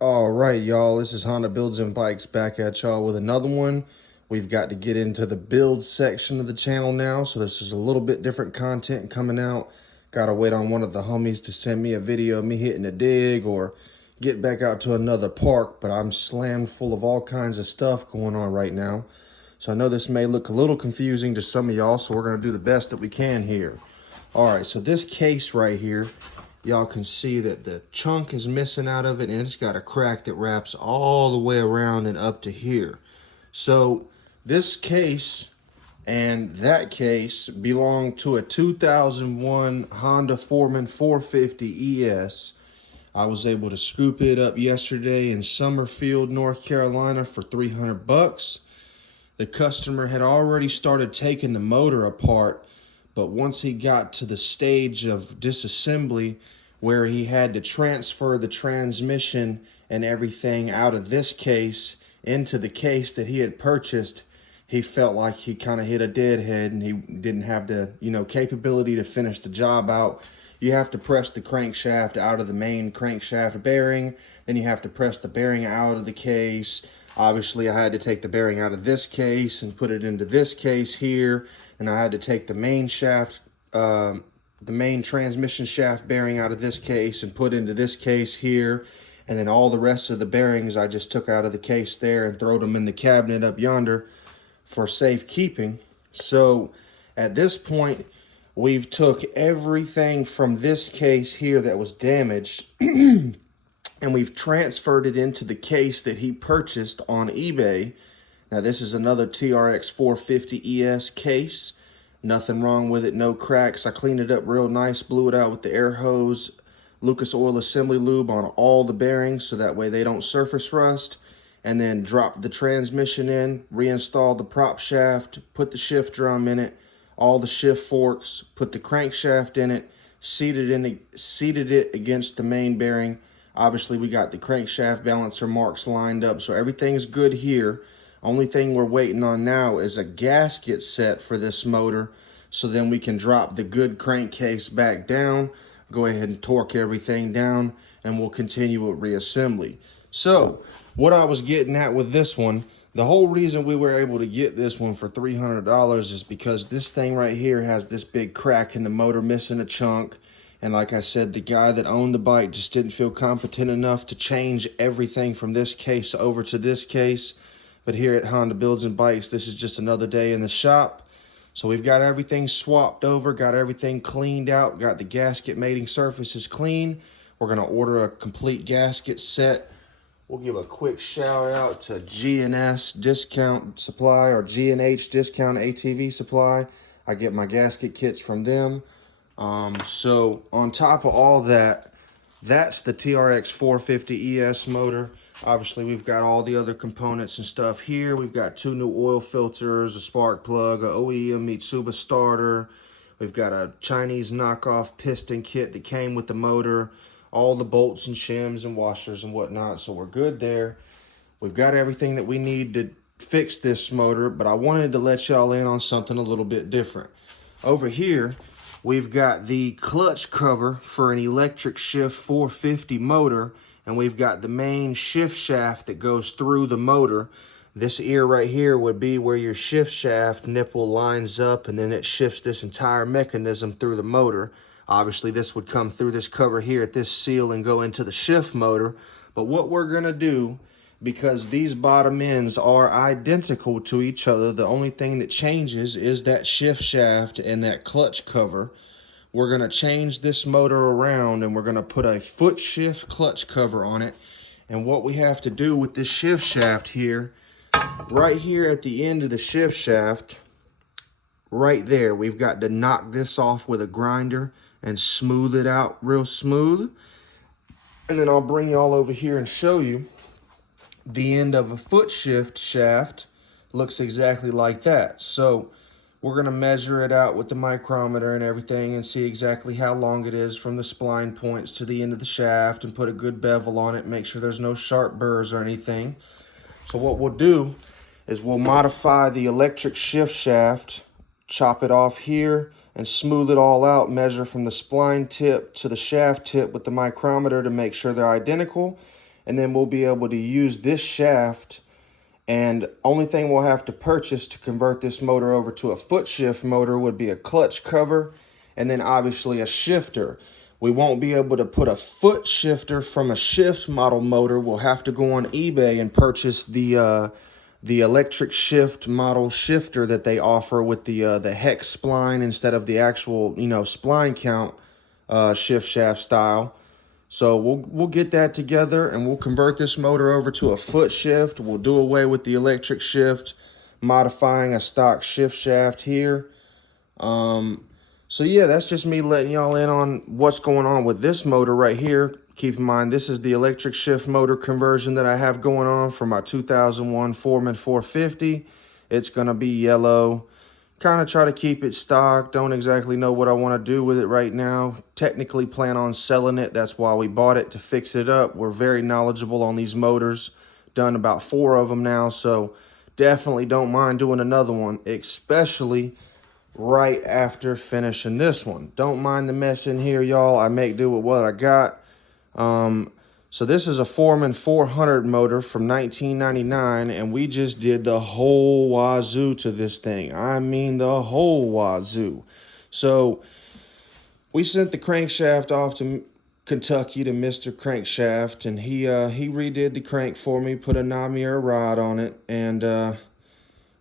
All right, y'all. This is Honda Builds and Bikes back at y'all with another one. We've got to get into the build section of the channel now, so this is a little bit different content coming out. Got to wait on one of the homies to send me a video of me hitting a dig or get back out to another park, but I'm slammed full of all kinds of stuff going on right now. So I know this may look a little confusing to some of y'all, so we're going to do the best that we can here. All right, so this case right here, y'all can see that the chunk is missing out of it, and it's got a crack that wraps all the way around and up to here. So this case and that case belong to a 2001 Honda Foreman 450 ES. I was able to scoop it up yesterday in Summerfield, North Carolina for 300 bucks. The customer had already started taking the motor apart, but once he got to the stage of disassembly where he had to transfer the transmission and everything out of this case into the case that he had purchased, he felt like he kind of hit a deadhead and he didn't have the, capability to finish the job out. You have to press the crankshaft out of the main crankshaft bearing, then you have to press the bearing out of the case. Obviously, I had to take the bearing out of this case and put it into this case here, and I had to take the main shaft, the main transmission shaft bearing out of this case and put into this case here, and then all the rest of the bearings I just took out of the case there and throwed them in the cabinet up yonder for safekeeping. So at this point, we've took everything from this case here that was damaged and we've transferred it into the case that he purchased on eBay. Now this is another TRX 450 ES case. Nothing wrong with it, no cracks. I cleaned it up real nice, blew it out with the air hose, Lucas Oil Assembly Lube on all the bearings so that way they don't surface rust, and then dropped the transmission in, reinstalled the prop shaft, put the shift drum in it, all the shift forks, put the crankshaft in it, seated it against the main bearing. Obviously, we got the crankshaft balancer marks lined up, so everything's good here. Only thing we're waiting on now is a gasket set for this motor, so then we can drop the good crankcase back down, go ahead and torque everything down, and we'll continue with reassembly. So, what I was getting at with this one, the whole reason we were able to get this one for $300 is because this thing right here has this big crack in the motor, missing a chunk. And like I said, the guy that owned the bike just didn't feel competent enough to change everything from this case over to this case. But here at Honda Builds and Bikes, this is just another day in the shop. So we've got everything swapped over, got everything cleaned out, got the gasket mating surfaces clean. We're going to order a complete gasket set. We'll give a quick shout out to G&S Discount Supply or G&H Discount ATV Supply. I get my gasket kits from them. So on top of all that, that's the TRX 450 ES motor. Obviously, we've got all the other components and stuff here. We've got 2 new oil filters, a spark plug, a OEM Mitsuba starter. We've got a Chinese knockoff piston kit that came with the motor, all the bolts and shims and washers and whatnot. So we're good there. We've got everything that we need to fix this motor, but I wanted to let y'all in on something a little bit different. Over here, we've got the clutch cover for an electric shift 450 motor, and we've got the main shift shaft that goes through the motor. This ear right here would be where your shift shaft nipple lines up, and then it shifts this entire mechanism through the motor. Obviously, this would come through this cover here at this seal and go into the shift motor. But what we're going to do, because these bottom ends are identical to each other, the only thing that changes is that shift shaft and that clutch cover. We're going to change this motor around and we're going to put a foot shift clutch cover on it. And what we have to do with this shift shaft here, right here at the end of the shift shaft, right there, we've got to knock this off with a grinder and smooth it out real smooth. And then I'll bring y'all over here and show you the end of a foot shift shaft looks exactly like that. So we're going to measure it out with the micrometer and everything and see exactly how long it is from the spline points to the end of the shaft and put a good bevel on it, make sure there's no sharp burrs or anything. So what we'll do is we'll modify the electric shift shaft, chop it off here and smooth it all out, measure from the spline tip to the shaft tip with the micrometer to make sure they're identical. and then we'll be able to use this shaft. And only thing we'll have to purchase to convert this motor over to a foot shift motor would be a clutch cover and then obviously a shifter. We won't be able to put a foot shifter from a shift model motor. We'll have to go on eBay and purchase the electric shift model shifter that they offer with the hex spline instead of the actual, spline count shift shaft style. So we'll get that together and we'll convert this motor over to a foot shift. We'll do away with the electric shift, modifying a stock shift shaft here. So yeah, that's just me letting y'all in on what's going on with this motor right here. Keep in mind, this is the electric shift motor conversion that I have going on for my 2001 Foreman 450. It's gonna be yellow. Kind of try to keep it stock. Don't exactly know what I want to do with it right now. Technically plan on selling it. That's why we bought it, to fix it up. We're very knowledgeable on these motors. Done about 4 of them now, so definitely don't mind doing another one, especially right after finishing this one. Don't mind the mess in here, y'all. I make do with what I got. So this is a Foreman 400 motor from 1999, and we just did the whole wazoo to this thing. I mean the whole wazoo. So we sent the crankshaft off to Kentucky to Mr. Crankshaft, and he redid the crank for me, put a Namier rod on it, and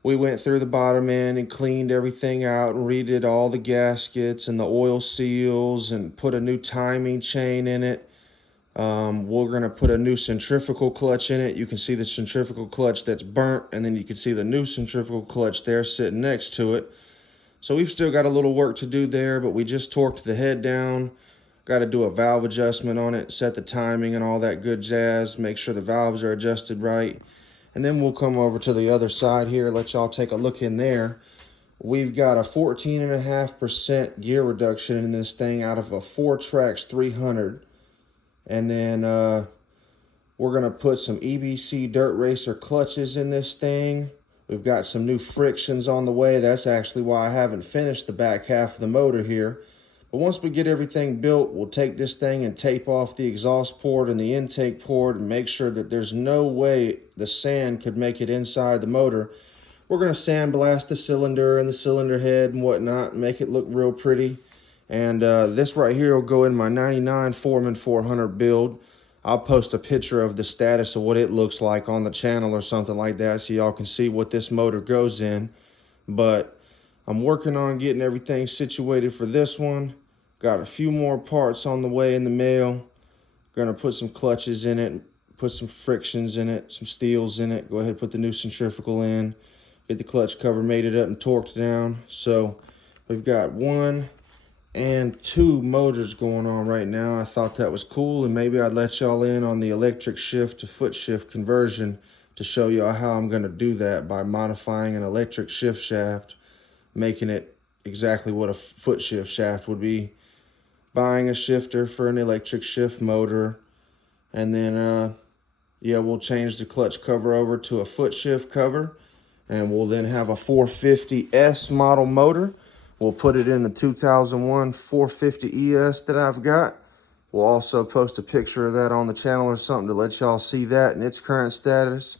we went through the bottom end and cleaned everything out and redid all the gaskets and the oil seals and put a new timing chain in it. We're going to put a new centrifugal clutch in it. You can see the centrifugal clutch that's burnt, and then you can see the new centrifugal clutch there sitting next to it. So we've still got a little work to do there, but we just torqued the head down. Got to do a valve adjustment on it, set the timing and all that good jazz, make sure the valves are adjusted right. And then we'll come over to the other side here, let y'all take a look in there. We've got a 14.5% gear reduction in this thing out of a 4-Trax 300. And then we're going to put some EBC Dirt Racer clutches in this thing. We've got some new frictions on the way. That's actually why I haven't finished the back half of the motor here. But once we get everything built, we'll take this thing and tape off the exhaust port and the intake port and make sure that there's no way the sand could make it inside the motor. We're going to sandblast the cylinder and the cylinder head and whatnot and make it look real pretty. And this right here will go in my 99 Foreman 400 build. I'll post a picture of the status of what it looks like on the channel or something like that so y'all can see what this motor goes in. But I'm working on getting everything situated for this one. Got a few more parts on the way in the mail. Gonna put some clutches in it, put some frictions in it, some steels in it. Go ahead and put the new centrifugal in. Get the clutch cover mated up and torqued down. So we've got 1 and 2 motors going on right now. I thought that was cool, and maybe I'd let y'all in on the electric shift to foot shift conversion to show y'all how I'm going to do that by modifying an electric shift shaft, making it exactly what a foot shift shaft would be, buying a shifter for an electric shift motor, and then yeah, we'll change the clutch cover over to a foot shift cover, and we'll then have a 450S model motor. We'll put it in the 2001 450 ES that I've got. We'll also post a picture of that on the channel or something to let y'all see that in its current status.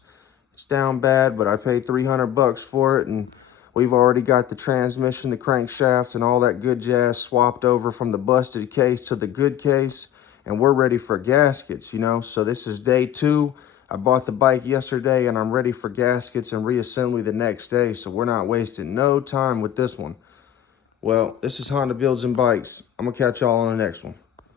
It's down bad, but I paid $300 for it, and we've already got the transmission, the crankshaft, and all that good jazz swapped over from the busted case to the good case, and we're ready for gaskets, So this is day 2. I bought the bike yesterday, and I'm ready for gaskets and reassembly the next day, so we're not wasting no time with this one. Well, this is Honda Builds and Bikes. I'm going to catch y'all on the next one.